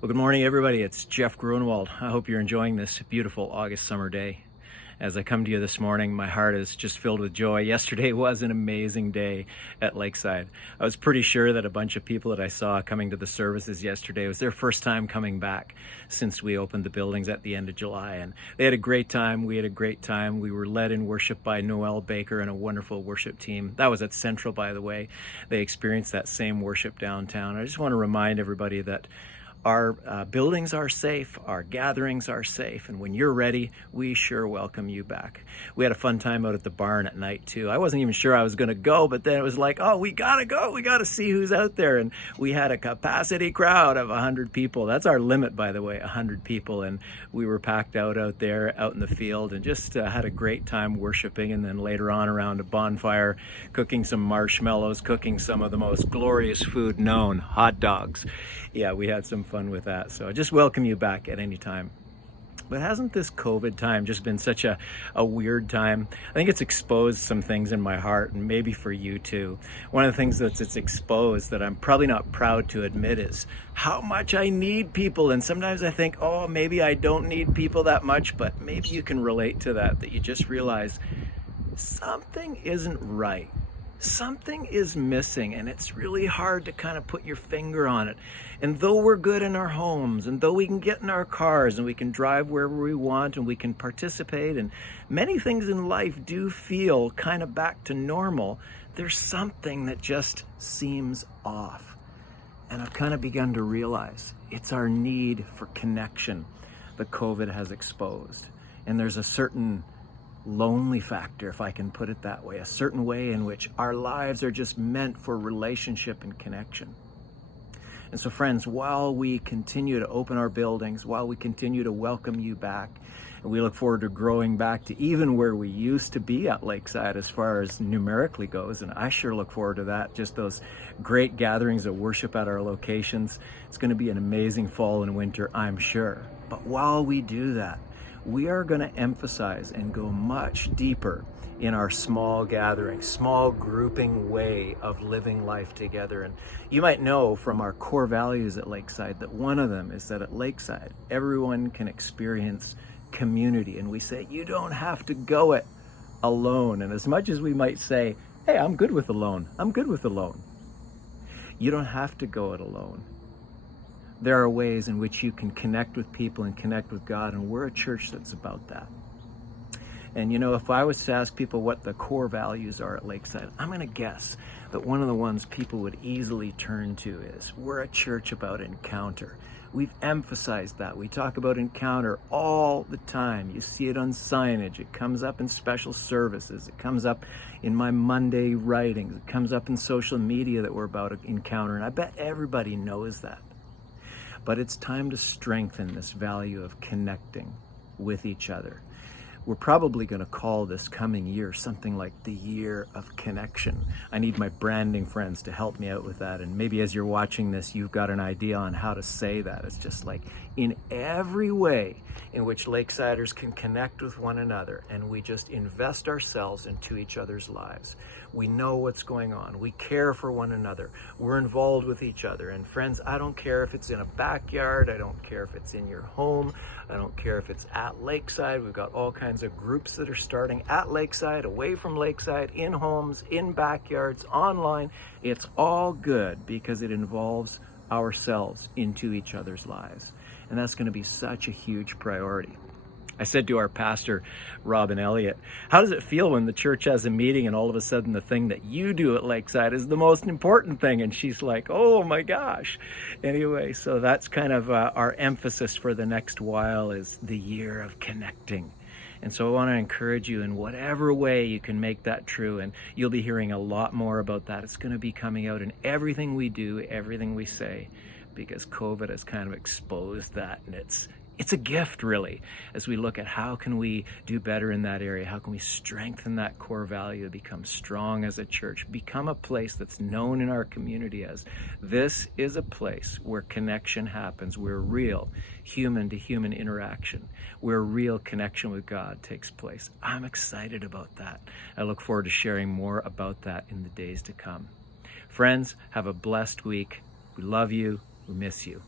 Well, good morning, everybody. It's Jeff Grunewald. I hope you're enjoying this beautiful August summer day. As I come to you this morning, my heart is just filled with joy. Yesterday was an amazing day at Lakeside. I was pretty sure that a bunch of people that I saw coming to the services yesterday, it was their first time coming back since we opened the buildings at the end of July. And they had a great time. We had a great time. We were led in worship by Noel Baker and a wonderful worship team. That was at Central, by the way. They experienced that same worship downtown. I just want to remind everybody that our buildings are safe, our gatherings are safe, and when you're ready, we sure welcome you back. We had a fun time out at the barn at night too. I wasn't even sure I was going to go, but then it was like, oh, we gotta go. We gotta see who's out there. And we had a capacity crowd of 100 people. That's our limit, by the way, 100 people. And we were packed out there, out in the field, and just had a great time worshiping. And then later on around a bonfire, cooking some marshmallows, cooking some of the most glorious food known, hot dogs. Yeah, we had some fun with that. So I just welcome you back at any time. But hasn't this COVID time just been such a weird time? I think it's exposed some things in my heart, and maybe for you too. One of the things that it's exposed that I'm probably not proud to admit is how much I need people. And sometimes I think, oh, maybe I don't need people that much, but maybe you can relate to that you just realize something isn't right. Something is missing, and it's really hard to kind of put your finger on it. And though we're good in our homes, and though we can get in our cars and we can drive wherever we want and we can participate, and many things in life do feel kind of back to normal, there's something that just seems off. And I've kind of begun to realize it's our need for connection that COVID has exposed. And there's a certain lonely factor, if I can put it that way, a certain way in which our lives are just meant for relationship and connection. And so friends, while we continue to open our buildings, while we continue to welcome you back, and we look forward to growing back to even where we used to be at Lakeside as far as numerically goes, and I sure look forward to that, just those great gatherings of worship at our locations. It's going to be an amazing fall and winter, I'm sure. But while we do that, we are going to emphasize and go much deeper in our small gathering, small grouping way of living life together. And you might know from our core values at Lakeside that one of them is that at Lakeside, everyone can experience community. And we say, you don't have to go it alone. And as much as we might say, hey, I'm good with alone, you don't have to go it alone. There are ways in which you can connect with people and connect with God, and we're a church that's about that. And you know, if I was to ask people what the core values are at Lakeside, I'm going to guess that one of the ones people would easily turn to is we're a church about encounter. We've emphasized that. We talk about encounter all the time. You see it on signage. It comes up in special services. It comes up in my Monday writings. It comes up in social media that we're about encounter. And I bet everybody knows that. But it's time to strengthen this value of connecting with each other. We're probably going to call this coming year something like the year of connection. I need my branding friends to help me out with that. And maybe as you're watching this, you've got an idea on how to say that. It's just like in every way in which Lakesiders can connect with one another, and we just invest ourselves into each other's lives. We know what's going on. We care for one another. We're involved with each other. And friends, I don't care if it's in a backyard. I don't care if it's in your home. I don't care if it's at Lakeside. We've got all kinds of groups that are starting at Lakeside, away from Lakeside, in homes, in backyards, online. It's all good because it involves ourselves into each other's lives. And that's going to be such a huge priority. I said to our pastor, Robin Elliott, how does it feel when the church has a meeting and all of a sudden the thing that you do at Lakeside is the most important thing? And she's like, oh my gosh. Anyway, so that's kind of our emphasis for the next while, is the year of connecting. And so I want to encourage you in whatever way you can make that true. And you'll be hearing a lot more about that. It's going to be coming out in everything we do, everything we say, because COVID has kind of exposed that. And it's a gift, really, as we look at how can we do better in that area. How can we strengthen that core value, become strong as a church, become a place that's known in our community as this is a place where connection happens, where real human to human interaction, where real connection with God takes place. I'm excited about that. I look forward to sharing more about that in the days to come. Friends, have a blessed week. We love you. We miss you.